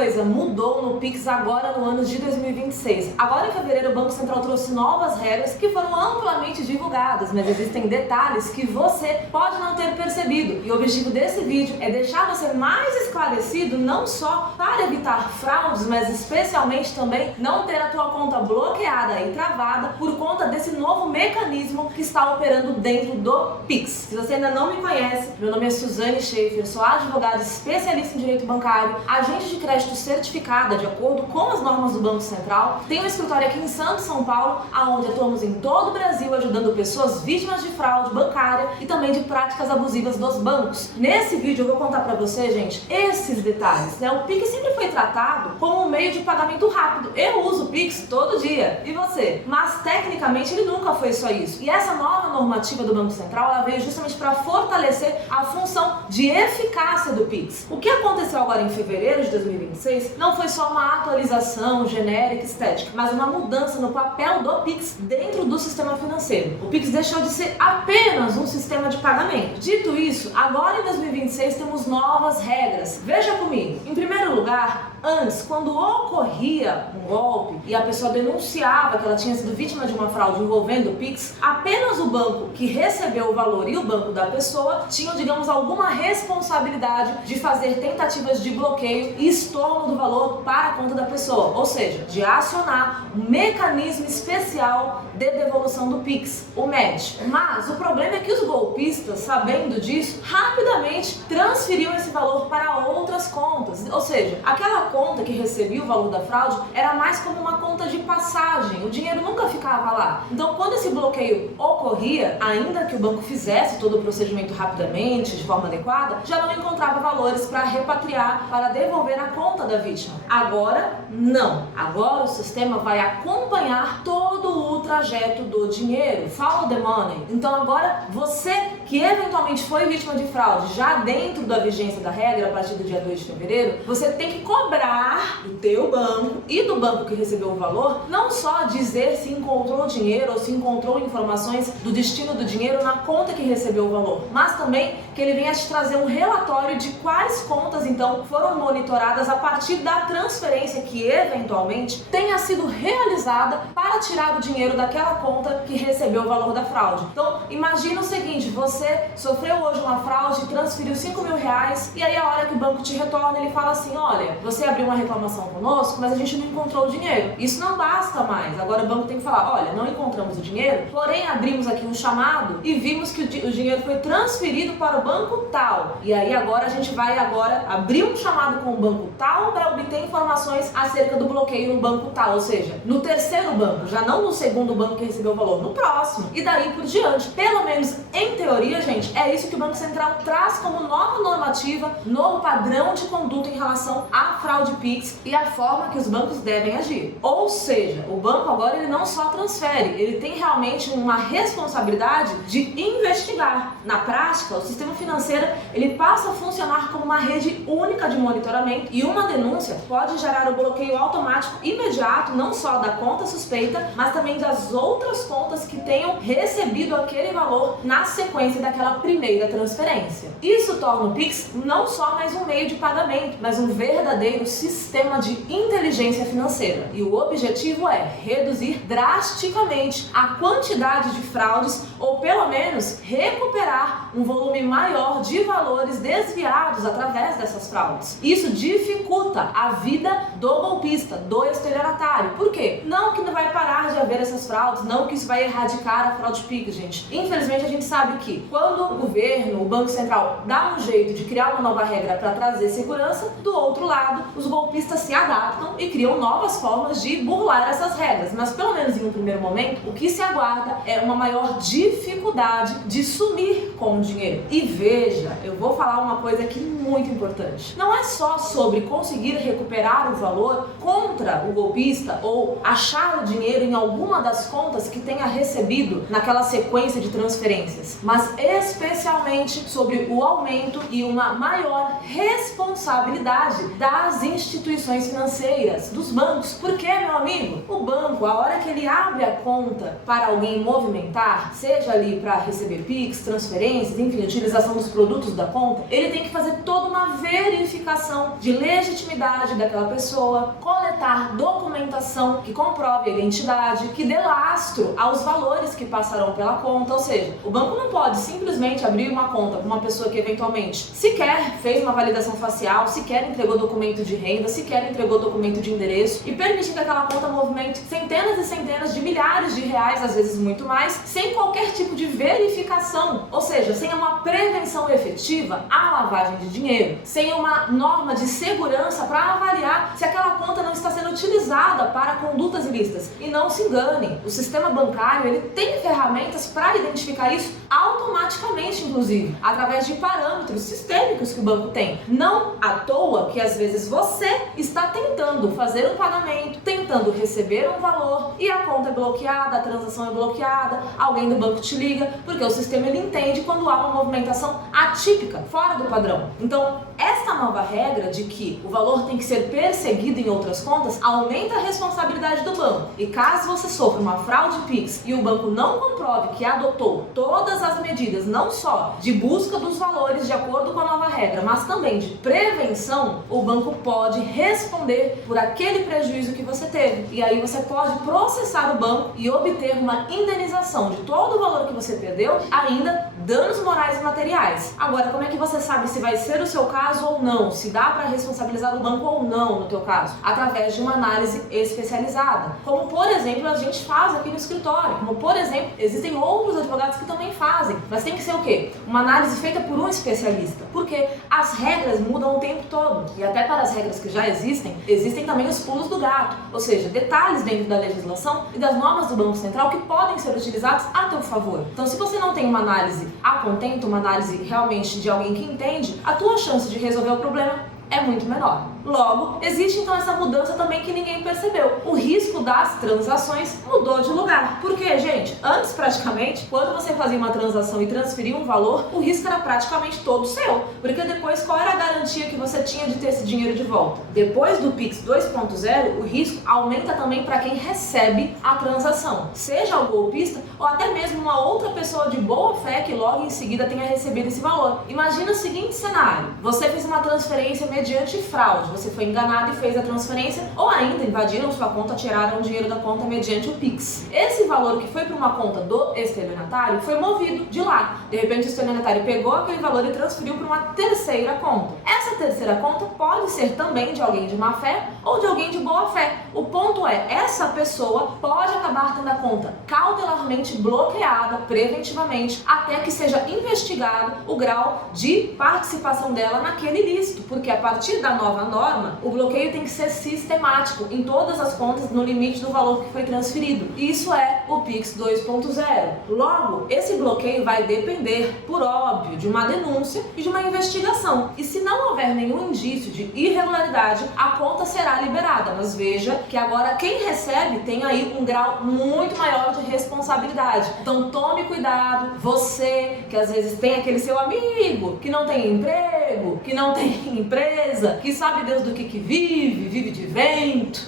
coisa mudou no Pix agora no ano de 2026. Agora em fevereiro o Banco Central trouxe novas regras que foram amplamente divulgadas, mas existem detalhes que você pode não ter percebido. E o objetivo desse vídeo é deixar você mais esclarecido, não só para evitar fraudes, mas especialmente também não ter a tua conta bloqueada e travada por conta desse novo mecanismo que está operando dentro do Pix. Se você ainda não me conhece, meu nome é Suzane Schaefer, sou advogada especialista em direito bancário, agente de crédito certificada de acordo com as normas do Banco Central, tenho um escritório aqui em Santos, São Paulo, onde atuamos em todo o Brasil ajudando pessoas vítimas de fraude bancária e também de práticas abusivas dos bancos. Nesse vídeo eu vou contar pra você, gente, esses detalhes, né? O Pix sempre foi tratado como um meio de pagamento rápido. Eu uso o Pix todo dia, e você? Mas tecnicamente ele nunca foi só isso. E essa nova normativa do Banco Central, ela veio justamente para fortalecer a função de eficácia do Pix. O que aconteceu agora em fevereiro de 2026 não foi só uma atualização genérica e estética, mas uma mudança no papel do Pix dentro do sistema financeiro. O Pix deixou de ser apenas um sistema de pagamento. Dito isso, agora em 2026 temos novas regras. Veja comigo. Em primeiro lugar, antes, quando ocorria um golpe e a pessoa denunciava que ela tinha sido vítima de uma fraude envolvendo o Pix, apenas o banco que recebeu o valor e o banco da pessoa tinham, digamos, alguma responsabilidade de fazer tentativas de bloqueio e estorno do valor para a conta da pessoa, ou seja, de acionar um mecanismo especial de devolução do Pix, o MED. Mas o problema é que os golpistas, sabendo disso, rapidamente transferiam esse valor para outras contas, ou seja, aquela conta que recebia o valor da fraude era mais como uma conta de passagem, o dinheiro nunca ficava lá. Então, quando esse bloqueio ocorria, ainda que o banco fizesse todo o procedimento rapidamente, de forma adequada, já não encontrava valores para repatriar, para devolver a conta da vítima. Agora, não. Agora o sistema vai acompanhar todo o trajeto do dinheiro. Follow the money. Então agora, você que eventualmente foi vítima de fraude, já dentro da vigência da regra, a partir do dia 2 de fevereiro, você tem que cobrar do teu banco e do banco que recebeu o valor, não só dizer se encontrou dinheiro ou se encontrou informações do destino do dinheiro na conta que recebeu o valor, mas também que ele venha te trazer um relatório de quais contas então foram monitoradas a partir da transferência que eventualmente tenha sido realizada para tirar o dinheiro daquela conta que recebeu o valor da fraude. Então imagina o seguinte, você sofreu hoje uma fraude, transferiu 5 mil reais e aí a hora que o banco te retorna ele fala assim, olha, você abriu uma reclamação conosco, mas a gente não encontrou o dinheiro. Isso não basta mais, agora o banco tem que falar, olha, não encontramos o dinheiro, porém abrimos aqui um chamado e vimos que o dinheiro foi transferido para o banco tal. E aí agora a gente vai abrir um chamado com o banco tal para obter informações acerca do bloqueio no banco tal, ou seja, no terceiro banco, já não no segundo banco que recebeu o valor, no próximo, e daí por diante. Pelo menos em teoria, gente, é isso que o Banco Central traz como nova normativa, novo padrão de conduta em relação à fraude Pix e a forma que os bancos devem agir. Ou seja, o banco agora ele não só transfere, ele tem realmente uma responsabilidade de investigar. Na prática, o sistema financeiro ele passa a funcionar como uma rede única de monitoramento e uma denúncia pode gerar o bloqueio automático imediato, não só da conta suspeita, mas também das outras contas que tenham recebido aquele valor na sequência daquela primeira transferência. Isso torna o Pix não só mais um meio de pagamento, mas um verdadeiro sistema de inteligência financeira. E o objetivo é reduzir drasticamente a quantidade de fraudes ou pelo menos recuperar um volume maior de valores desviados através dessas fraudes. Isso dificulta a vida do golpista, do estelionatário. Por quê? Não que não vai parar de haver essas fraudes, não que isso vai erradicar a fraude Pix, gente. Infelizmente a gente sabe que quando o governo, o Banco Central dá um jeito de criar uma nova regra para trazer segurança, do outro lado, os golpistas se adaptam e criam novas formas de burlar essas regras. Mas pelo menos em um primeiro momento, o que se aguarda é uma maior dificuldade de sumir com o dinheiro. E veja, eu vou falar uma coisa aqui muito importante. Não é só sobre conseguir recuperar o valor contra o golpista ou achar o dinheiro em alguma das contas que tenha recebido naquela sequência de transferências, mas especialmente sobre o aumento e uma maior responsabilidade das instituições financeiras, dos bancos. Porque, meu amigo, o banco, a hora que ele abre a conta para alguém movimentar, seja ali para receber Pix, transferências, enfim, utilização dos produtos da conta, ele tem que fazer todo toda uma verificação de legitimidade daquela pessoa, coletar documentação que comprove a identidade, que dê lastro aos valores que passarão pela conta. Ou seja, o banco não pode simplesmente abrir uma conta para uma pessoa que eventualmente sequer fez uma validação facial, sequer entregou documento de renda, sequer entregou documento de endereço e permitir que aquela conta movimente centenas e centenas de milhares de reais, às vezes muito mais, sem qualquer tipo de verificação, ou seja, sem uma prevenção efetiva à lavagem de dinheiro, sem uma norma de segurança para avaliar se aquela conta não está sendo utilizada para condutas ilícitas. E não se engane, o sistema bancário ele tem ferramentas para identificar isso automaticamente, inclusive, através de parâmetros sistêmicos que o banco tem. Não à toa que às vezes você está tentando fazer um pagamento, tentando receber um valor e a conta é bloqueada, a transação é bloqueada, alguém do banco te liga, porque o sistema ele entende quando há uma movimentação atípica, fora do padrão. Então, esta nova regra de que o valor tem que ser perseguido em outras contas aumenta a responsabilidade do banco. E caso você sofra uma fraude Pix e o banco não comprove que adotou todas as medidas, não só de busca dos valores de acordo com a nova regra, mas também de prevenção, o banco pode responder por aquele prejuízo que você teve. E aí você pode processar o banco e obter uma indenização de todo o valor que você perdeu, ainda danos morais e materiais. Agora, como é que você sabe se vai ser o seu caso ou não? Se dá para responsabilizar o banco ou não no teu caso? Através de uma análise especializada. Como, por exemplo, a gente faz aqui no escritório. Como, por exemplo, existem outros advogados que também fazem. Mas tem que ser o quê? Uma análise feita por um especialista. Porque as regras mudam o tempo todo. E até para as regras que já existem também os pulos do gato. Ou seja, detalhes dentro da legislação e das normas do Banco Central que podem ser utilizados a teu favor. Então, se você não tem uma análise a contento, uma análise realmente de alguém que entende, a tua chance de resolver o problema é muito menor. Logo, existe então essa mudança também que ninguém percebeu. O risco das transações mudou de lugar. Porque, gente, antes praticamente, quando você fazia uma transação e transferia um valor, o risco era praticamente todo seu. Porque depois, qual era a garantia que você tinha de ter esse dinheiro de volta? Depois do Pix 2.0, o risco aumenta também para quem recebe a transação. Seja o golpista ou até mesmo uma outra pessoa de boa fé que logo em seguida tenha recebido esse valor. Imagina o seguinte cenário. Você fez uma transferência mediante fraude. Você foi enganado e fez a transferência, ou ainda invadiram sua conta, tiraram o dinheiro da conta mediante o Pix. Esse valor que foi para uma conta do estelionatário foi movido de lá. De repente o estelionatário pegou aquele valor e transferiu para uma terceira conta. Essa terceira conta pode ser também de alguém de má fé ou de alguém de boa fé. O ponto é, essa pessoa pode acabar tendo a conta cautelarmente bloqueada preventivamente até que seja investigado o grau de participação dela naquele ilícito, porque a partir da nova norma, o bloqueio tem que ser sistemático em todas as contas no limite do valor que foi transferido. Isso é o Pix 2.0. Logo, esse bloqueio vai depender, por óbvio, de uma denúncia e de uma investigação. E se não houver nenhum indício de irregularidade, a conta será liberada. Mas veja que agora quem recebe tem aí um grau muito maior de responsabilidade. Então tome cuidado, você que às vezes tem aquele seu amigo que não tem emprego, que não tem empresa, que sabe Deus do que vive de vento,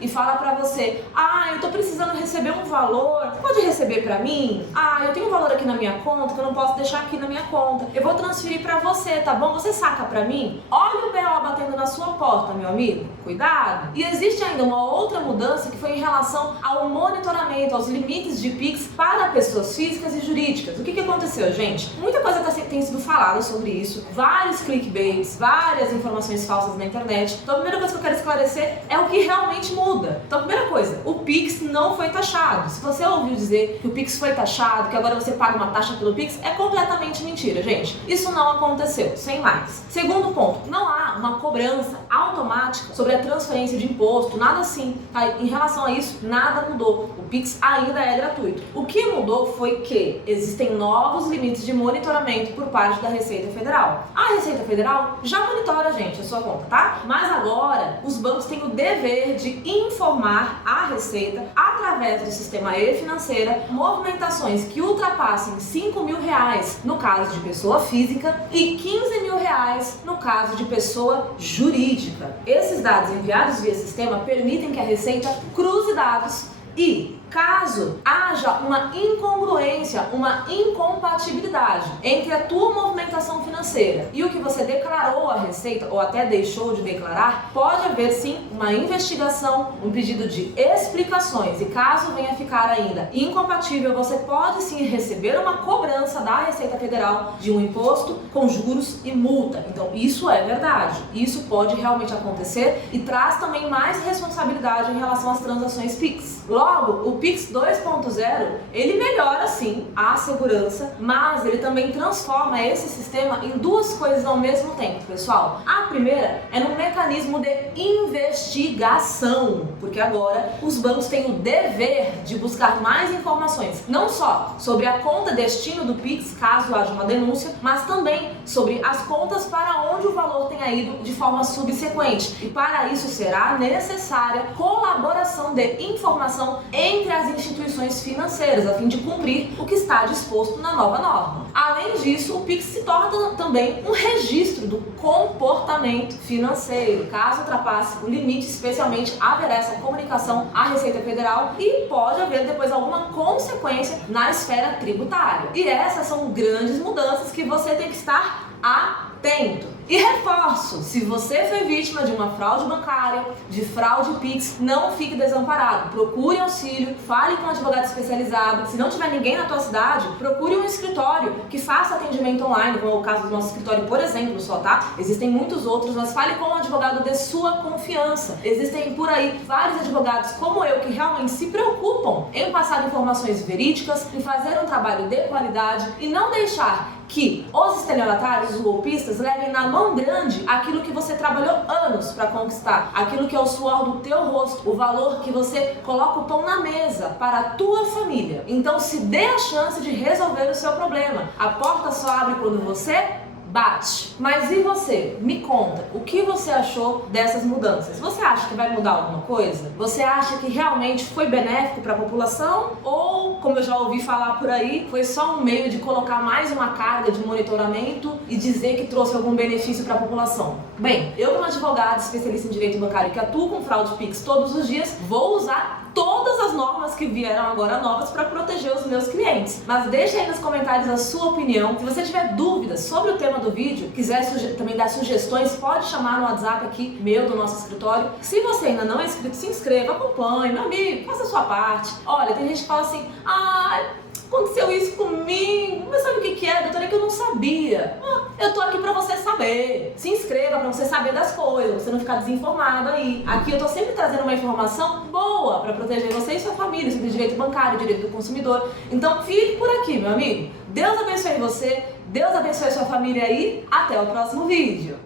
e fala pra você, eu tô precisando receber um valor, você pode receber pra mim? Eu tenho um valor aqui na minha conta que eu não posso deixar aqui na minha conta, eu vou transferir pra você, tá bom? Você saca pra mim? Olha o BO batendo na sua porta, meu amigo, cuidado! E existe ainda uma outra mudança que foi em relação ao monitoramento, aos limites de Pix para pessoas físicas e jurídicas. O que aconteceu, gente? Muita coisa tem sido falada sobre isso, vários clickbaits, várias informações falsas na internet. Então a primeira coisa que eu quero esclarecer é o que realmente muda. Então a primeira coisa, o Pix não foi taxado. Se você ouviu dizer que o Pix foi taxado, que agora você paga uma taxa pelo Pix, é completamente mentira, gente. Isso não aconteceu, sem mais. Segundo ponto, não há uma cobrança automática sobre a transferência de imposto, nada assim. Em relação a isso, nada mudou. O Pix ainda é gratuito. O que mudou foi que existem novos limites de monitoramento por parte da Receita Federal. A Receita Federal já monitora, gente, a sua conta, tá? Mas agora, os bancos têm o dever de informar a Receita, através do sistema e-financeira, movimentações que ultrapassem R$5.000 no caso de pessoa física e R$15.000 no caso de pessoa jurídica. Esses dados enviados via sistema permitem que a Receita cruze dados e, caso haja uma incongruência, uma incompatibilidade entre a tua movimentação financeira e o que você declarou à Receita ou até deixou de declarar, pode haver sim uma investigação, um pedido de explicações, e caso venha a ficar ainda incompatível, você pode sim receber uma cobrança da Receita Federal de um imposto com juros e multa. Então isso é verdade, isso pode realmente acontecer e traz também mais responsabilidade em relação às transações Pix. Logo, o Pix 2.0, ele melhora sim a segurança, mas ele também transforma esse sistema em duas coisas ao mesmo tempo, pessoal. A primeira é no mecanismo de investigação, porque agora os bancos têm o dever de buscar mais informações, não só sobre a conta destino do Pix, caso haja uma denúncia, mas também sobre as contas para onde o valor tenha ido de forma subsequente. E para isso será necessária colaboração de informação entre as instituições financeiras, a fim de cumprir o que está disposto na nova norma. Além disso, o Pix se torna também um registro do comportamento financeiro. Caso ultrapasse o limite, especialmente haverá essa comunicação à Receita Federal e pode haver depois alguma consequência na esfera tributária. E essas são grandes mudanças que você tem que estar atento. E reforço, se você foi vítima de uma fraude bancária, de fraude Pix, não fique desamparado. Procure auxílio, fale com um advogado especializado. Se não tiver ninguém na tua cidade, procure um escritório que faça atendimento online, como é o caso do nosso escritório, por exemplo, só, tá? Existem muitos outros, mas fale com um advogado de sua confiança. Existem por aí vários advogados como eu que realmente se preocupam em passar informações verídicas, em fazer um trabalho de qualidade e não deixar que os estelionatários, os golpistas, levem na mão grande aquilo que você trabalhou anos para conquistar, aquilo que é o suor do teu rosto, o valor que você coloca o pão na mesa para a tua família. Então se dê a chance de resolver o seu problema. A porta só abre quando você bate. Mas e você? Me conta, o que você achou dessas mudanças? Você acha que vai mudar alguma coisa? Você acha que realmente foi benéfico para a população? Ou, como eu já ouvi falar por aí, foi só um meio de colocar mais uma carga de monitoramento e dizer que trouxe algum benefício para a população? Bem, eu como advogado especialista em direito bancário que atuo com fraude Pix todos os dias, vou usar todas as normas que vieram agora novas para proteger os meus clientes. Mas deixa aí nos comentários a sua opinião. Se você tiver dúvidas sobre o tema do vídeo, quiser também dar sugestões, pode chamar no WhatsApp aqui, meu, do nosso escritório. Se você ainda não é inscrito, se inscreva, acompanhe, meu amigo, faça a sua parte. Olha, tem gente que fala assim, aconteceu isso comigo, mas sabe o que é, doutora? É que eu não sabia. Eu tô aqui pra você saber. Se inscreva pra você saber das coisas, você não ficar desinformado aí. Aqui eu tô sempre trazendo uma informação boa pra proteger você e sua família sobre direito bancário, direito do consumidor. Então fique por aqui, meu amigo. Deus abençoe você, Deus abençoe sua família aí. Até o próximo vídeo.